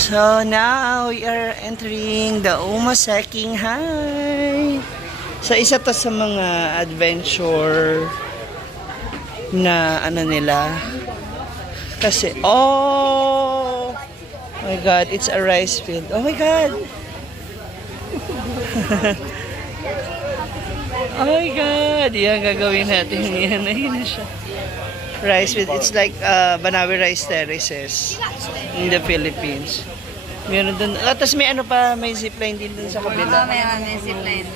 So now we are entering the Umaseking High. So isa to sa mga adventure na ano nila. Kasi, oh my God, it's a rice field. Oh my God. Oh my God. Yan, gagawin natin. Yan, ayun na siya. Rice field. It's like Banawe Rice Terraces in the Philippines. Meron dun. Tapos may ano pa, may zipline din dun sa kabila. May zipline.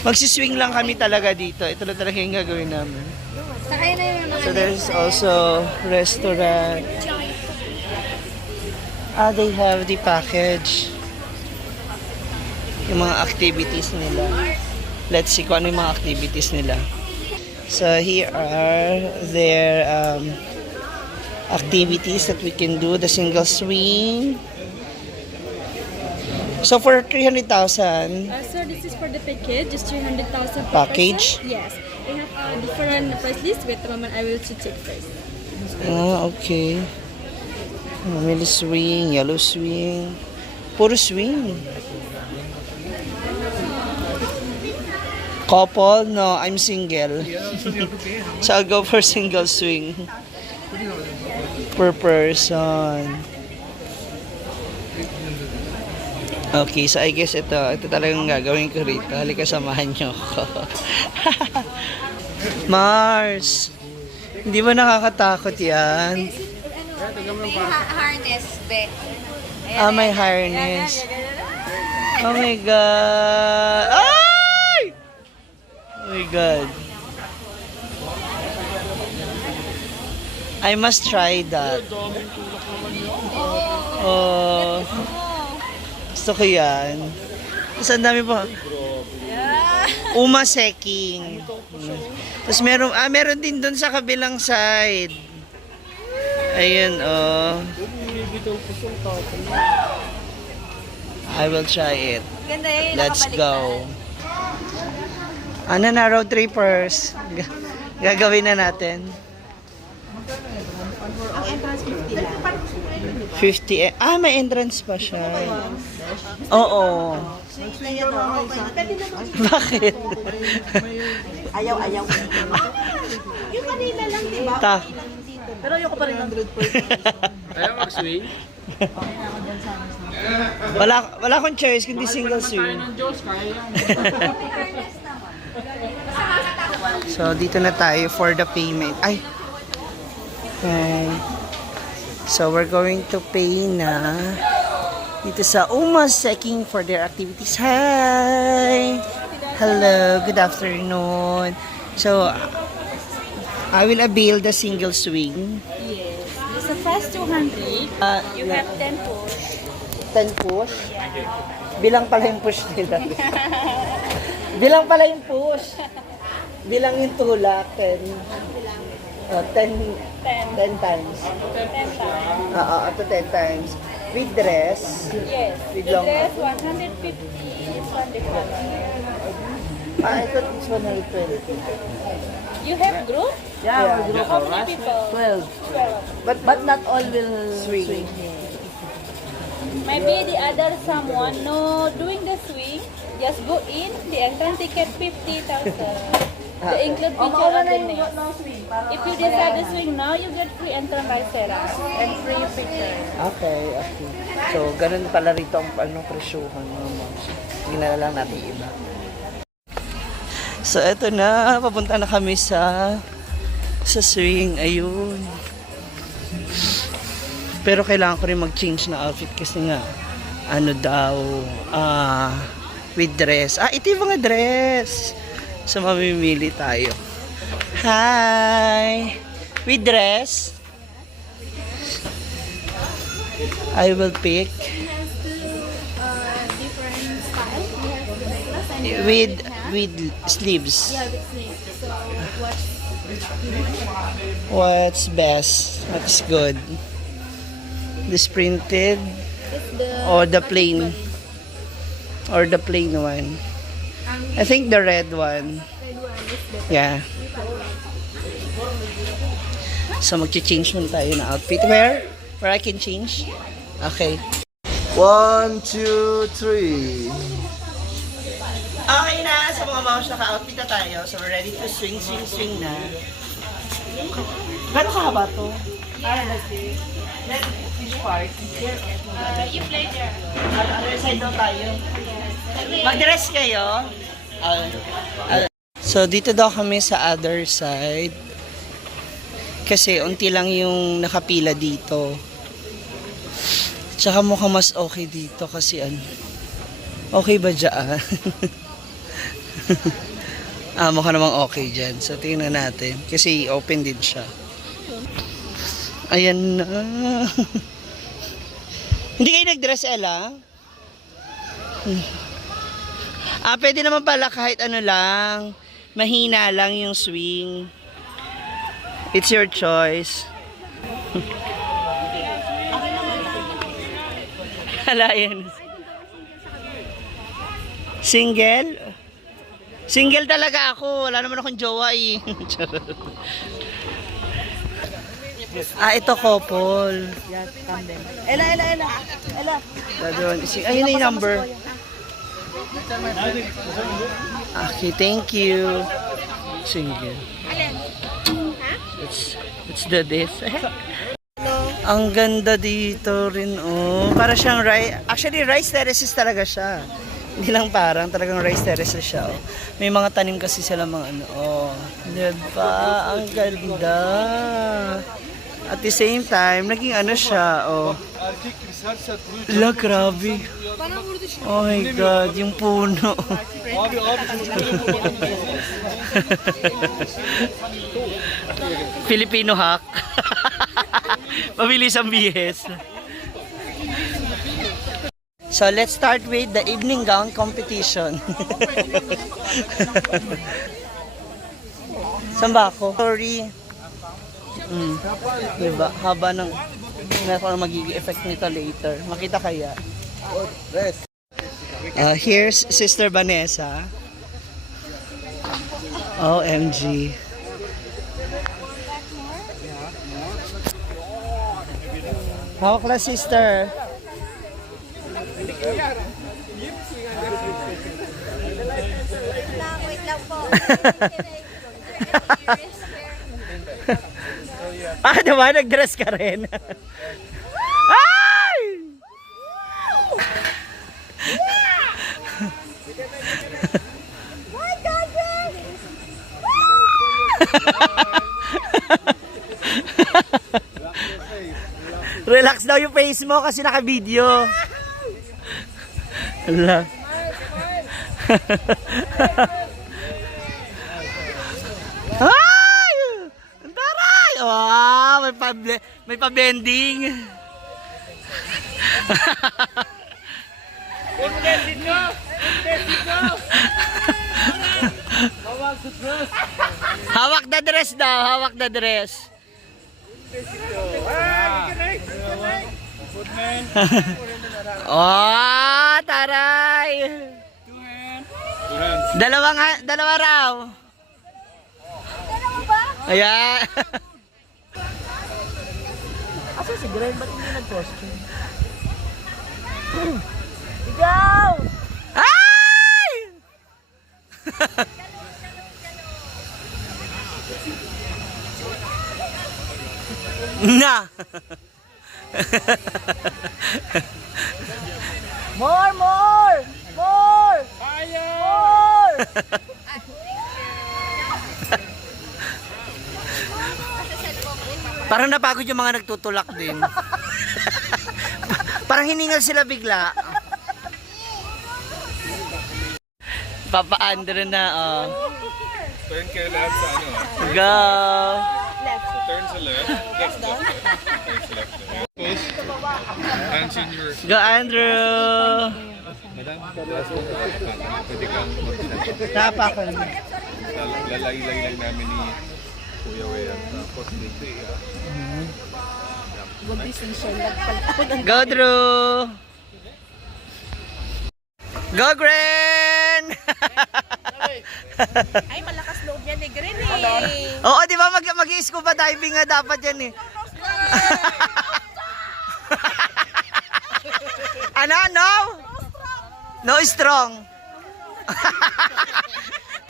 Magsiswing lang kami talaga dito. Ito lang talaga yung gagawin namin. Sakay na yung mga So there's also restaurant. They have the package. Yung mga activities nila. Let's see kung ano yung mga activities nila. So here are their activities that we can do. The single swing. So for 300,000. Sir, this is for the package, just 300,000 Package? person. Yes. We have different price list. Wait a moment, I will check first. Okay. May swing, yellow swing. Puro swing. Couple? No, I'm single. So I'll go for single swing. Per person. Okay, so I guess ito talagang gagawin ko rito. Halika, samahan nyo ako. Mars! Hindi ba nakakatakot yan? may harness, be. May harness. Oh my God! Ay! Oh my God. I must try that. Oh. Gusto ko yan. Tapos ang dami pa. Umaseking. Tapos meron din dun sa kabilang side. Ayun, oh. I will try it. Ganda yun. Let's go. Ano na, road trippers? Gagawin na natin. Ang entrance 50 lang. 50. May entrance pa siya. Oo. Bakit? Ayaw. Yung kanina lang, di ba? Pero ayoko pa rin 100%. Ayaw mag-swing? Wala akong choice kundi single swing. Ng Diyos, kaya yan. So dito na tayo for the payment. Ay. Okay. So we're going to pay na dito sa Umaseking for their activities. Hi. Hello, good afternoon. So I will avail the single swing. Yes. This is the first 200. You have 10 push. 10 push? Bilang pala yung push nila. Bilang pala yung push. Bilang yung tulak, 10. 10 times. 10 times. Up to 10 times. With dress. Yes. With The long. dress 150 is 150. I thought it's 120. You have group? Yeah. How many people? 12. But not all will swing. Maybe the other someone no doing the swing, just go in, the entrance ticket 50,000. The include picture of the name. If you decide to swing now, you get free entrance right Sarah and free picture. Okay. So, ganun pala rito ang presyuhan. Hindi na lang natin iba. So, eto na. Papunta na kami sa swing. Ayun. Pero kailangan ko rin mag-change na outfit kasi nga, with dress. Ito yung mga dress. So, mamimili tayo. Hi! With dress. I will pick. Different style. We have the necklace and With sleeves. yeah, with sleeves. So What's best? What's good? This printed it's the or the plain? Or the plain one? I think the red one. red one is better. Yeah. So magche-change muna tayo na outfit. Where I can change? Okay. 1, 2, 3. Okay na, sa mga mouse, naka-outfit na tayo. So, we're ready to swing na. Gano'n kahaba to? Which part? You play there. Other side daw tayo. Mag-dress kayo? So, dito daw kami sa other side. Kasi, unti lang yung nakapila dito. Tsaka mukhang mas okay dito kasi ano. Okay ba dyan? Mukha namang okay dyan. So, tingnan natin. Kasi open din siya. Ayan na. Hindi kayo nag-dress, Ella? Pwede naman pala kahit ano lang. Mahina lang yung swing. It's your choice. Hala, yan. Single? Single talaga ako. Wala naman akong jowa eh. Ito couple. Ella. Ayun na yung number. Okay, thank you. Single. Let's do this. Ang ganda dito rin, oh. Para siyang rice. Actually, rice terraces talaga siya. Hindi lang parang, talagang rice terraces siya, oh. May mga tanim kasi sila mga ano, oh. Diba? Ang ganda. At the same time, naging ano siya, oh. La, grabe. Oh my God, yung puno. Filipino hack. Mabilis ang bihis. So, let's start with the evening gown competition. Saan ba ako? Sorry. Diba? Haba ng... Hindi ko na magiging effect nito later. Makita kaya? Here's Sister Vanessa. OMG. Hawak na, sister. Wait lang po. Diba? Nag-dress ka rin. Ay! Relax daw yung face mo kasi naka-video. Hala. Ay! Ang taray! Wow! May pa-bending. Hawak the dress daw. Hawak the dress. Oh, taray! Dalawa raw. Ayan. Asa si Glenn? Ba't hindi nag-costume? Ikaw! Ay! Na! More! More! Parang napagod yung mga nagtutulak din. Parang hiningal sila bigla. Papa Andre na, oh. Turn kayo lahat sa ano. Go! Turn sa left. Left down. Turn sa left. Push. Hands in your... Go, Andrew! Madam, pwede kang mag-tap. Tapakan. Lalay-lay lang namin ni Kuya Wea. Tapos dito Go, Drew! Go, Gren! Ay, malakas loob niya ni Gren eh. Oo, di ba mag-scuba diving nga dapat yan eh. Ano? No? No strong.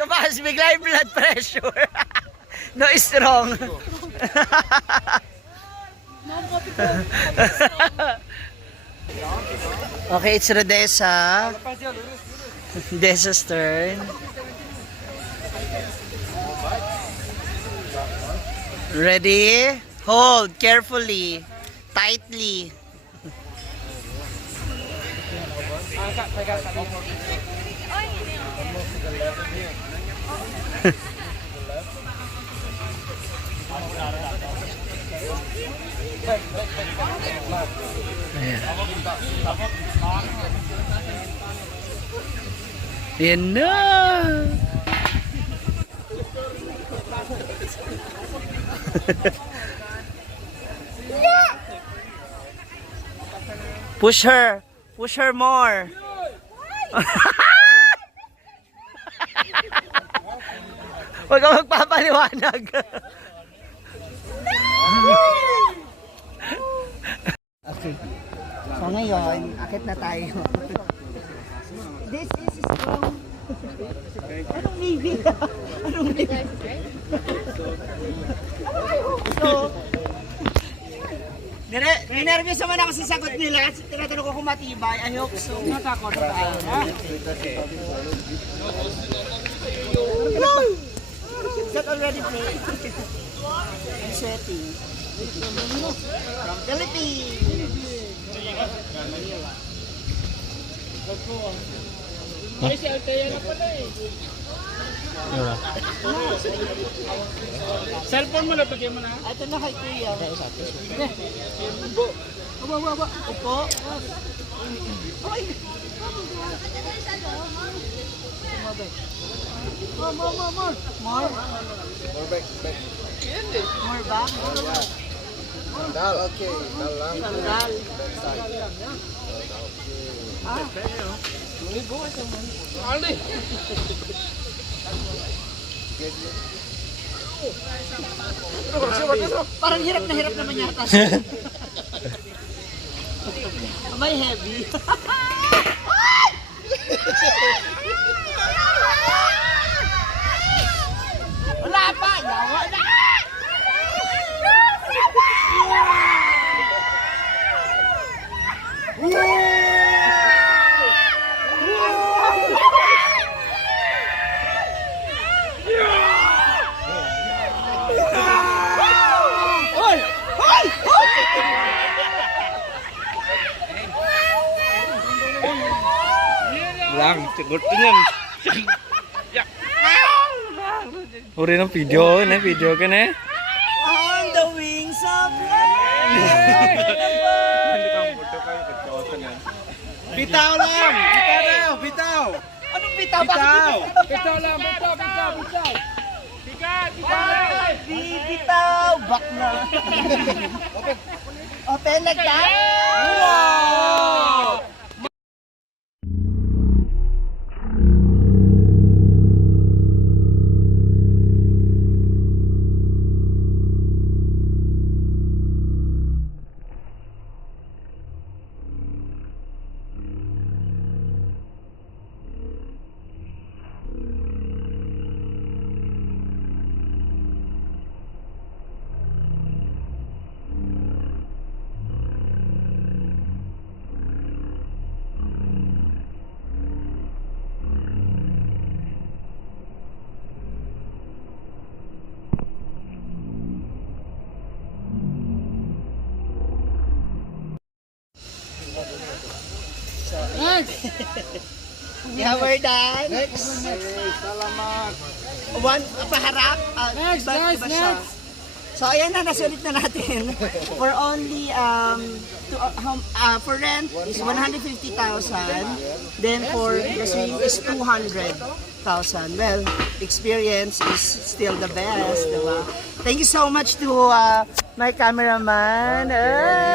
Tumaas bigla yung blood pressure. No strong. Okay, it's Rodessa. Rodessa's turn. Ready? Hold carefully, tightly. Ayan na. Push her. Push her more. Huwag ka magpapaliwanag. Okay. So ngayon, akit na tayo. This is strong. Anong maybe? Anong maybe? So, ninervyos naman ako sa sagot nila. Tinatanong ko kung matibay. I hope so. Natakot na tayo. Is that already played? I'm setting. From Philippines. Ay, si Althea na pala eh. Cellphone mo na, bigyan mo na. Ito na kay Kuya. Aba. Upo. Ay. More. More back. Dal, okay. Dal lang. Sandal. Parang hirap naman yata siya. May heavy. Wala pa! Yawa na! Lang, sigot niyan. Uri ng video, video ka na. On the wings of love. Bitaw lang! Bitaw! Anong bitaw? Bitaw lang! Bitaw! Bakla! Open like that? Wow! Yeah, we're done. Next. Salamat. One, paharap. Next. So, ayan na, nasulit na natin. For only, for rent is 150,000. Then for the swing is 200,000. Well, experience is still the best, diba? Thank you so much to my cameraman.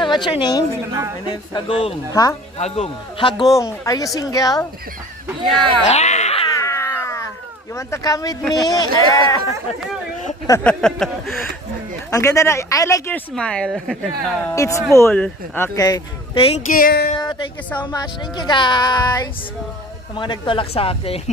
What's your name? My name's Hagong. Huh? Hagong. Hagong. Are you single? Yeah. You want to come with me? Ang ganda na. I like your smile. It's full. Okay. Thank you. Thank you so much. Thank you guys. Sa mga nagtulak sa akin.